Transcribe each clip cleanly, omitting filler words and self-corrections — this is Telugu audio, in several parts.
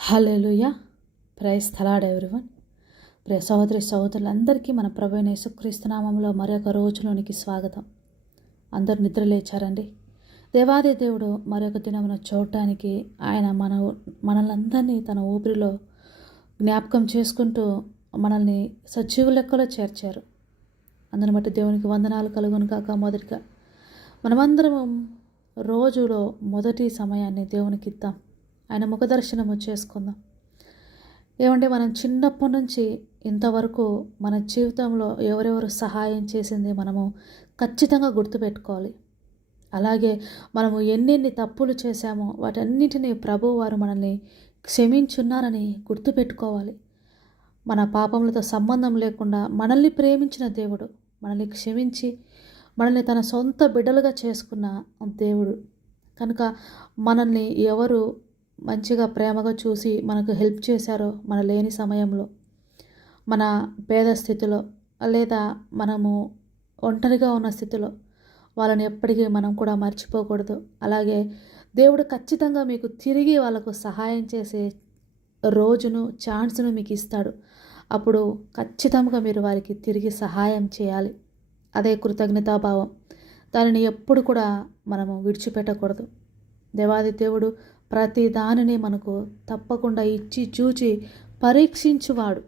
Hallelujah. Praise the Lord everyone. ప్రియ సహోదరి సహోదరులందరికీ మన ప్రభువైన యేసుక్రీస్తు నామములో మరొక రోజులోనికి స్వాగతం. అందరూ నిద్ర లేచారండి. దేవాది దేవుడు మరొక దినమున చూడటానికి ఆయన మనల్ని తన ఊపిరిలో జ్ఞాపకం చేసుకుంటూ మనల్ని సజీవ లెక్కలో చేర్చారు. అందుని బట్టి దేవునికి వందనాలు కలుగును కాక. మొదటిగా మనమందరం రోజులో మొదటి సమయాన్ని దేవునికి ఇద్దాం. ఆయన ముఖదర్శనము చేసుకుందాం. ఏమంటే మనం చిన్నప్పటి నుంచి ఇంతవరకు మన జీవితంలో ఎవరెవరు సహాయం చేసింది మనము ఖచ్చితంగా గుర్తుపెట్టుకోవాలి. అలాగే మనము ఎన్నెన్ని తప్పులు చేశామో వాటన్నిటినీ ప్రభువు వారు మనల్ని క్షమించున్నారని గుర్తుపెట్టుకోవాలి. మన పాపములతో సంబంధం లేకుండా మనల్ని ప్రేమించిన దేవుడు, మనల్ని క్షమించి మనల్ని తన సొంత బిడ్డలుగా చేసుకున్న దేవుడు కనుక మనల్ని ఎవరు మంచిగా ప్రేమగా చూసి మనకు హెల్ప్ చేశారో మన లేని సమయంలో, మన పేద స్థితిలో, లేదా మనము ఒంటరిగా ఉన్న స్థితిలో వాళ్ళని ఎప్పటికీ మనం కూడా మర్చిపోకూడదు. అలాగే దేవుడు ఖచ్చితంగా మీకు తిరిగి వాళ్ళకు సహాయం చేసే రోజును, ఛాన్స్ను మీకు ఇస్తాడు. అప్పుడు ఖచ్చితంగా మీరు వారికి తిరిగి సహాయం చేయాలి. అదే కృతజ్ఞతాభావం. దానిని ఎప్పుడు కూడా మనము విడిచిపెట్టకూడదు. దేవాది దేవుడు ప్రతి దానిని మనకు తప్పకుండా ఇచ్చి చూచి పరీక్షించువాడు.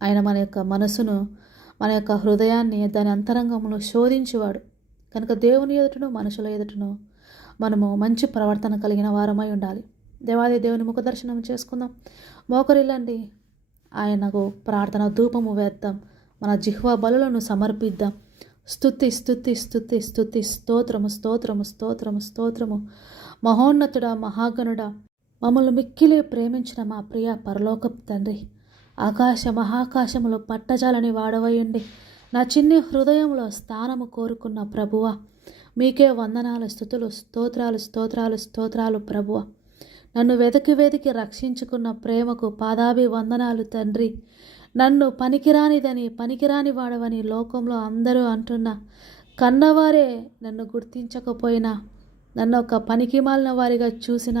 ఆయన మన యొక్క మనసును, మన యొక్క హృదయాన్ని, దాని అంతరంగమును శోధించువాడు. కనుక దేవుని ఎదుటను మనుషుల ఎదుటను మనము మంచి ప్రవర్తన కలిగిన వారమై ఉండాలి. దేవాది దేవుని ముఖదర్శనం చేసుకుందాం. మోకరిల్లండి. ఆయనకు ప్రార్థన ధూపము వేద్దాం. మన జిహ్వా బలులను సమర్పిద్దాం. స్తుతి స్తుతి స్తుతి స్తుతి స్తోత్రము స్తోత్రము స్తోత్రము స్తోత్రము. మహోన్నతుడా, మహాగణుడా, మమ్మల్ని మిక్కిలి ప్రేమించిన మా ప్రియ పరలోకపు తండ్రి, ఆకాశ మహాకాశములో పట్టజాలని వాడవయ్యండి. నా చిన్ని హృదయంలో స్థానము కోరుకున్న ప్రభువ, మీకే వందనాలు, స్తుతులు, స్తోత్రాలు స్తోత్రాలు స్తోత్రాలు ప్రభువ. నన్ను వెతికి రక్షించుకున్న ప్రేమకు పాదాభి వందనాలు తండ్రి. నన్ను పనికిరాని వాడవని లోకంలో అందరూ అంటున్నా, కన్నవారే నన్ను గుర్తించకపోయినా, నన్ను ఒక పనికిమాలిన వారిగా చూసిన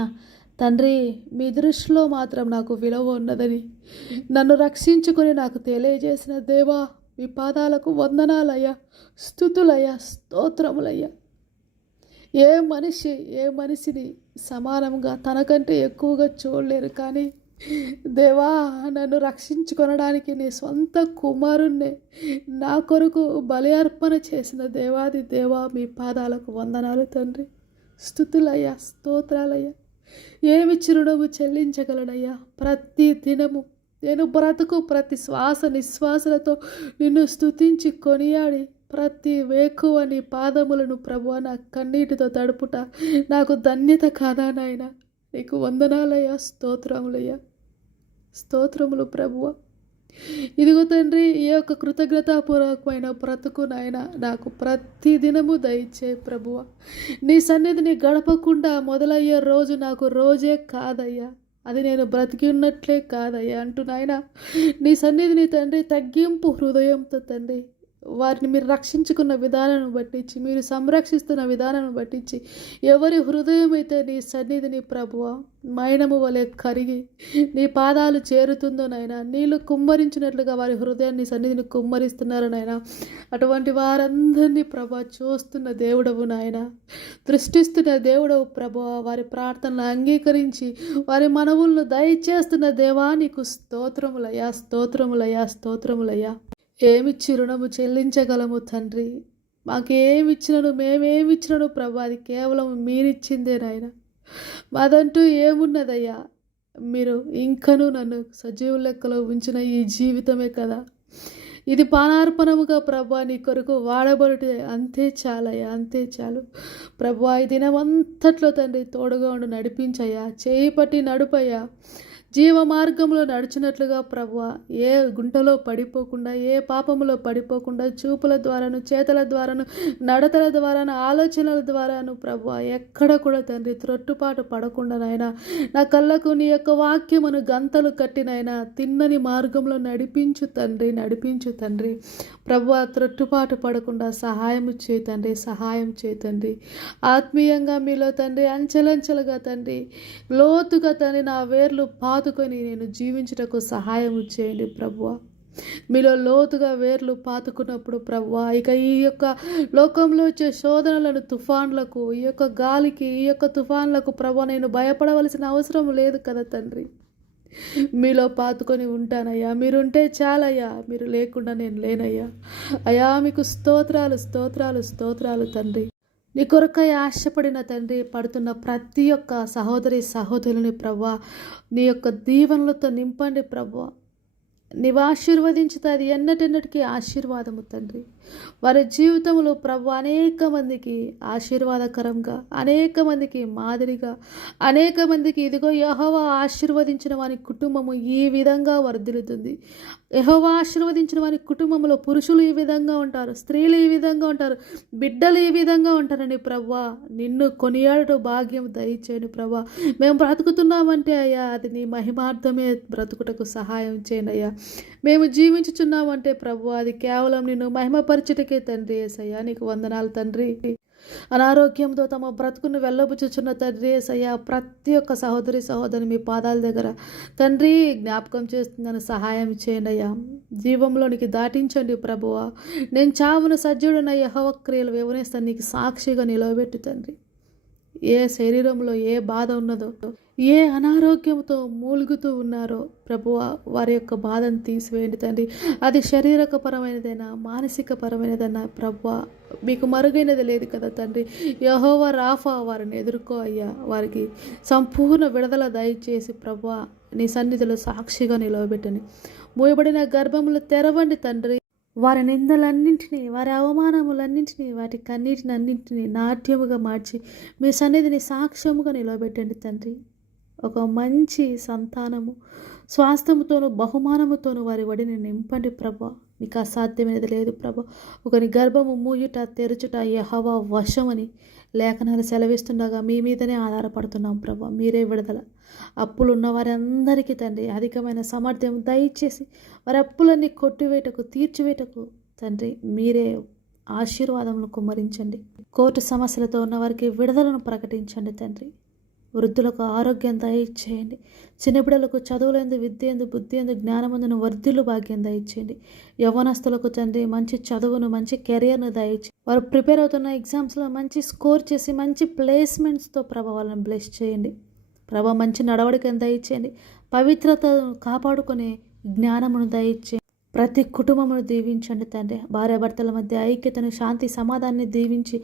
తండ్రి, మీ దృష్టిలో మాత్రం నాకు విలువ ఉన్నదని నన్ను రక్షించుకుని నాకు తెలియజేసిన దేవా, మీ పాదాలకు వందనాలయ్యా, స్తుతులయ్యా, స్తోత్రములయ్యా. ఏ మనిషిని సమానంగా తనకంటే ఎక్కువగా చూడలేరు. కానీ దేవా, నన్ను రక్షించుకొనడానికి నీ సొంత కుమారుణ్ణి నా కొరకు బలి అర్పణ చేసిన దేవాది దేవా, మీ పాదాలకు వందనాలు తండ్రి. స్తుతులయ్యా, స్తోత్రాలయ్యా. ఏమి చిరునవ్వు చెల్లించగలనయ్యా. ప్రతి దినము నేను బ్రతుకు ప్రతి శ్వాస నిశ్వాసలతో నిన్ను స్తుతించి కొనియాడి ప్రతి వేకువ నీ పాదములను ప్రభువా నా కన్నీటితో తడుపుట నాకు ధన్యత కాదా నాయన. నీకు వందనాలయ్యా, స్తోత్రములయ్యా, స్తోత్రములు ప్రభువా. ఇదిగో తండ్రి, ఈ యొక్క కృతజ్ఞతాపూర్వకమైన బ్రతుకు నాయన నాకు ప్రతి దినము దయచే ప్రభువా. నీ సన్నిధిని గడపకుండా మొదలయ్యే రోజు నాకు రోజే కాదయ్యా, అది నేను బ్రతికి ఉన్నట్లే కాదయ్యా అంటూ నాయన నీ సన్నిధిని తండ్రి తగ్గింపు హృదయంతో తండ్రి వారిని మీరు రక్షించుకున్న విధానాన్ని బట్టించి, మీరు సంరక్షిస్తున్న విధానాన్ని బట్టించి, ఎవరి హృదయం అయితే నీ సన్నిధిని ప్రభువా మైనము వలె కరిగి నీ పాదాలు చేరుతుందో నాయన, నీళ్ళు కుమ్మరించినట్లుగా వారి హృదయాన్ని సన్నిధిని కుమ్మరిస్తున్నారు నాయన. అటువంటి వారందరినీ ప్రభా చూస్తున్న దేవుడవు నాయన, దృష్టిస్తున్న దేవుడవు ప్రభువా. వారి ప్రార్థనలు అంగీకరించి వారి మనవులను దయచేస్తున్న దేవా, నీకు స్తోత్రములయ్యా, స్తోత్రములయ్యా, స్తోత్రములయ్యా. ఏమిచ్చి రుణము చెల్లించగలము తండ్రి. మాకేమిచ్చినను, మేమేమిచ్చినను ప్రభా, అది కేవలం మీరిచ్చిందే నాయన. మాదంటూ ఏమున్నదయ్యా. మీరు ఇంకనూ నన్ను సజీవ లెక్కలో ఉంచిన ఈ జీవితమే కదా, ఇది పానార్పణముగా ప్రభా నీ కొరకు వాడబడితే అంతే చాలయ్యా, అంతే చాలు ప్రభా. ఈ దినమంతట్లో తండ్రి తోడుగా ఉండి నడిపించయ్యా, చేయి పట్టి నడుపయ్యా జీవ మార్గంలో నడిచినట్లుగా ప్రభువా, ఏ గుంటలో పడిపోకుండా, ఏ పాపములో పడిపోకుండా, చూపుల ద్వారాను, చేతల ద్వారాను, నడతల ద్వారాను, ఆలోచనల ద్వారాను ప్రభువా, ఎక్కడ కూడా తండ్రి త్రొట్టుపాటు పడకుండా నాయన నా కళ్ళకు నీ యొక్క వాక్యమును గంతలు కట్టినైనా తిన్నని మార్గంలో నడిపించు తండ్రి ప్రభువా, త్రొట్టుపాటు పడకుండా సహాయము చేయి తండ్రి, సహాయం చేయి తండ్రి. ఆత్మీయంగా మీలో తండ్రి అంచెలంచెలుగా తండ్రి లోతుగా తండ్రి నా వేర్లు పాతుకొని నేను జీవించుటకు సహాయం చేయండి ప్రభువా. మీలో లోతుగా వేర్లు పాతుకున్నప్పుడు ప్రభువా, ఇక ఈ యొక్క లోకంలో వచ్చే శోధనలను, తుఫాన్లకు, ఈ యొక్క గాలికి, ఈ యొక్క తుఫాన్లకు ప్రభువా నేను భయపడవలసిన అవసరం లేదు కదా తండ్రి. మీలో పాతుకొని ఉంటానయ్యా. మీరుంటే చాలయ్యా, మీరు లేకుండా నేను లేనయ్యా. అయ్యా మీకు స్తోత్రాలు స్తోత్రాలు స్తోత్రాలు తండ్రి. నీ కొరకై ఆశపడిన తండ్రి పడుతున్న ప్రతి ఒక్క సహోదరి సహోదరుని ప్రభువా నీ యొక్క దీవెనలతో నింపండి ప్రభువా. నీవు ఆశీర్వదించితే అది ఎన్నటెన్నటికీ ఆశీర్వాదము తండ్రి. వారి జీవితంలో ప్రభు అనేక మందికి ఆశీర్వాదకరంగా, అనేక మందికి మాదిరిగా, అనేక మందికి ఇదిగో యెహోవా ఆశీర్వదించిన వారి కుటుంబము ఈ విధంగా వర్ధిల్లుతుంది. యెహోవా ఆశీర్వదించిన వారి కుటుంబంలో పురుషులు ఈ విధంగా ఉంటారు, స్త్రీలు ఈ విధంగా ఉంటారు, బిడ్డలు ఈ విధంగా ఉంటారని ప్రభువా నిన్ను కొనియాడట భాగ్యం దయచేయను ప్రభువా. మేము బ్రతుకుతున్నామంటే అయ్యా అది నీ మహిమార్థమే బ్రతుకుటకు సహాయం చేయండి అయ్యా. మేము జీవించుచున్నామంటే ప్రభువా అది కేవలం నిన్ను మహిమపరచుటకే తండ్రి. యేసయ్యా నీకు వందనాలు తండ్రి. అనారోగ్యంతో తమ బ్రతుకును వెళ్ళబుచ్చుచున్న తండ్రి యేసయ్యా ప్రతి ఒక్క సహోదరి సహోదరి మీ పాదాల దగ్గర తండ్రి జ్ఞాపకం చేస్తుందని సహాయం చేయండి అయ్యా. జీవంలోనికి దాటించండి ప్రభువా. నేను చావును సజ్జుడున్న యెహోవా క్రియలు వివరిస్తాను నీకు సాక్షిగా నిలవబెట్టు తండ్రి. ఏ శరీరంలో ఏ బాధ ఉన్నదో, ఏ అనారోగ్యంతో మూలుగుతూ ఉన్నారో ప్రభువా వారి యొక్క బాధను తీసివేయండి తండ్రి. అది శారీరకపరమైనదైనా మానసిక పరమైనదైనా ప్రభువా మీకు మరుగైనది లేదు కదా తండ్రి. యెహోవా రాఫా వారిని ఎదుర్కో అయ్యా. వారికి సంపూర్ణ విడుదల దయచేసి ప్రభువా నీ సన్నిధిలో సాక్షిగా నిలవబెట్టని. మూయబడిన గర్భములు తెరవండి తండ్రి. వారి నిందలన్నింటినీ, వారి అవమానములన్నింటినీ, వాటి కన్నీటిని అన్నింటినీ నాట్యముగా మార్చి మీ సన్నిధిని సాక్ష్యముగా నిలవబెట్టండి తండ్రి. ఒక మంచి సంతానము, స్వాస్థ్యముతోనూ బహుమానముతోనూ వారి వడిని నింపండి ప్రభా. నీకు అసాధ్యమైనది లేదు ప్రభా. ఒకరి గర్భము మూయుట తెరుచుట యెహోవా వశమని లేఖనాలు సెలవిస్తుండగా మీ మీదనే ఆధారపడుతున్నాం ప్రభా. మీరే విడుదల. అప్పులు ఉన్న వారందరికీ తండ్రి అధికమైన సామర్థ్యం దయచేసి వారి అప్పులన్నీ కొట్టివేటకు, తీర్చివేటకు తండ్రి మీరే ఆశీర్వాదములను కుమ్మరించండి. కోర్టు సమస్యలతో ఉన్న వారికి విడుదలను ప్రకటించండి తండ్రి. వృద్ధులకు ఆరోగ్యం దయచేయండి. చిన్నపిల్లలకు చదువులందు, విద్యందు, బుద్ధియందు, జ్ఞానమందును వర్ధిల్లు భాగ్యం దయచేయండి. యవ్వనస్తులకు తండ్రి మంచి చదువును, మంచి కెరియర్ను దయచేయండి. వారు ప్రిపేర్ అవుతున్న ఎగ్జామ్స్లో మంచి స్కోర్ చేసి మంచి ప్లేస్మెంట్స్తో ప్రభా వాళ్ళని బ్లెస్ చేయండి ప్రభా. మంచి నడవడికను దయచేయండి. పవిత్రతను కాపాడుకునే జ్ఞానమును దయచేయండి. ప్రతి కుటుంబమును దీవించండి తండ్రి. భార్యాభర్తల మధ్య ఐక్యతను, శాంతి, సమాధానాన్ని దీవించి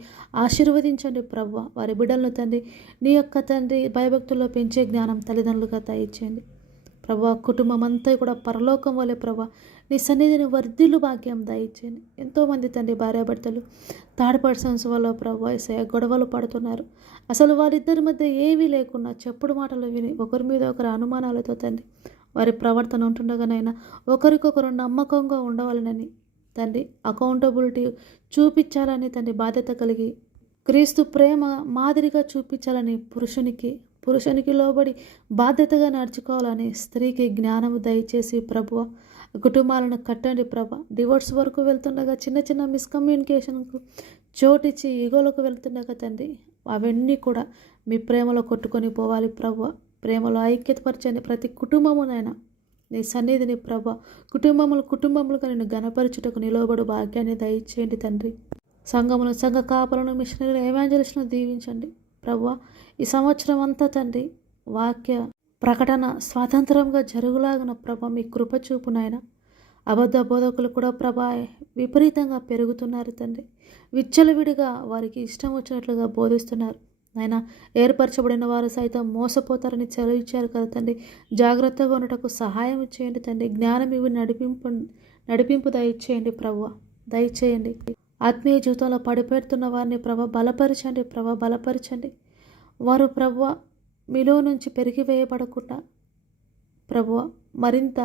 ఆశీర్వదించండి ప్రభువా. వారి బిడ్డలను తండ్రి నీ యొక్క తండ్రి భయభక్తుల్లో పెంచే జ్ఞానం తల్లిదండ్రులుగా దయచేయండి ప్రభువా. కుటుంబం అంతా కూడా పరలోకం వలె ప్రభువా నీ సన్నిధిని వర్ధిల్లు భాగ్యం దయచేయండి. ఎంతోమంది తండ్రి భార్యాభర్తలు థర్డ్ పర్సన్స్ వల్ల ప్రభువా గొడవలు పడుతున్నారు. అసలు వారిద్దరి మధ్య ఏమీ లేకుండా చెప్పుడు మాటలు విని ఒకరి మీద ఒకరు అనుమానాలతో తండ్రి వారి ప్రవర్తన ఉంటుండగానైనా ఒకరికొకరు నమ్మకంగా ఉండవాలని తండ్రి అకౌంటబిలిటీ చూపించాలని తండ్రి బాధ్యత కలిగి క్రీస్తు ప్రేమ మాదిరిగా చూపించాలని పురుషునికి లోబడి బాధ్యతగా నడుచుకోవాలని స్త్రీకి జ్ఞానము దయచేసి ప్రభువ కుటుంబాలను కట్టండి ప్రభా. డివోర్స్ వరకు వెళ్తుండగా చిన్న చిన్న మిస్కమ్యూనికేషన్కు చోటిచ్చి ఈగోలకు వెళ్తుండగా తండ్రి అవన్నీ కూడా మీ ప్రేమలో కొట్టుకొని పోవాలి ప్రభువ. ప్రేమలో ఐక్యతపరచండి ప్రతి కుటుంబమునైనా నీ సన్నిధిని ప్రభా. కుటుంబములుగా నేను ఘనపరచుటకు నిలవబడు భాగ్యాన్ని దయచేయండి తండ్రి. సంఘ కాపలను, మిషనరీ, ఎవాంజలిస్ట్ను దీవించండి ప్రభువా. ఈ సంవత్సరం అంతా తండ్రి వాక్య ప్రకటన స్వాతంత్రంగా జరుగులాగిన ప్రభా మీ కృప చూపునైనా. అబద్ధ బోధకులు కూడా ప్రభా విపరీతంగా పెరుగుతున్నారు తండ్రి. విచ్చలవిడిగా వారికి ఇష్టం వచ్చినట్లుగా బోధిస్తున్నారు అయినా. ఏర్పరచబడిన వారు సైతం మోసపోతారని సెలవిచ్చారు కదా తండ్రి. జాగ్రత్తగా ఉండటకు సహాయం చేయండి తండ్రి. జ్ఞానం ఇవి నడిపింపు దయచేయండి ప్రభువా, దయచేయండి. ఆత్మీయ జీవితంలో పడిపెడుతున్న వారిని బలపరచండి. వారు ప్రభువా మీలో నుంచి పెరిగివేయబడకుండా ప్రభువా మరింత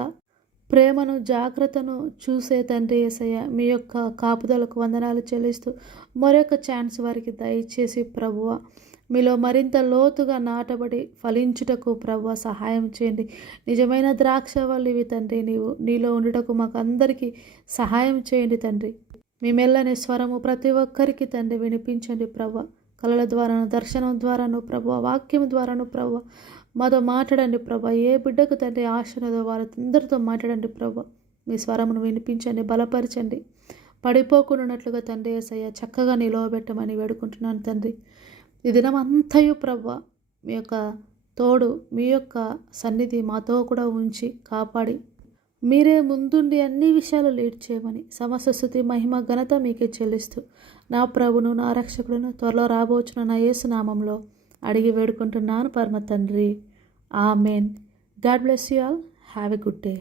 ప్రేమను జాగ్రత్తను చూసే తండ్రి యేసయ్య మీ యొక్క కాపుదలకు వందనాలు చెల్లిస్తూ మరొక ఛాన్స్ వారికి దయచేసి ప్రభువా మీలో మరింత లోతుగా నాటబడి ఫలించుటకు ప్రభువా సహాయం చేయండి. నిజమైన ద్రాక్షవల్లివి తండ్రి, నీలో ఉండుటకు మాకు అందరికీ సహాయం చేయండి తండ్రి. మీ మెల్లని స్వరము ప్రతి ఒక్కరికి తండ్రి వినిపించండి ప్రభువా. కళల ద్వారాను, దర్శనం ద్వారాను ప్రభువా, వాక్యం ద్వారాను ప్రభువా మాతో మాట్లాడండి ప్రభా. ఏ బిడ్డకు తండ్రి ఆశనదో వారందరితో మాట్లాడండి ప్రభా. మీ స్వరమును వినిపించండి, బలపరచండి. పడిపోకుండాన్నట్లుగా తండ్రి యేసయ్య చక్కగా నిలవబెట్టమని వేడుకుంటున్నాను తండ్రి. ఈ దినం అంతయు ప్రభా మీ యొక్క తోడు, మీ యొక్క సన్నిధి మాతో కూడా ఉంచి కాపాడి మీరే ముందుండి అన్ని విషయాలు లీడ్ చేయమని సమస్త స్తుతి మహిమ ఘనత మీకే చెల్లిస్తూ నా ప్రభును, నా రక్షకుడును, త్వరలో రాబోచున్న నా యేసు నామంలో అడిగి వేడుకుంటున్నాను పరమ తండ్రి. Amen. God bless you all. Have a good day.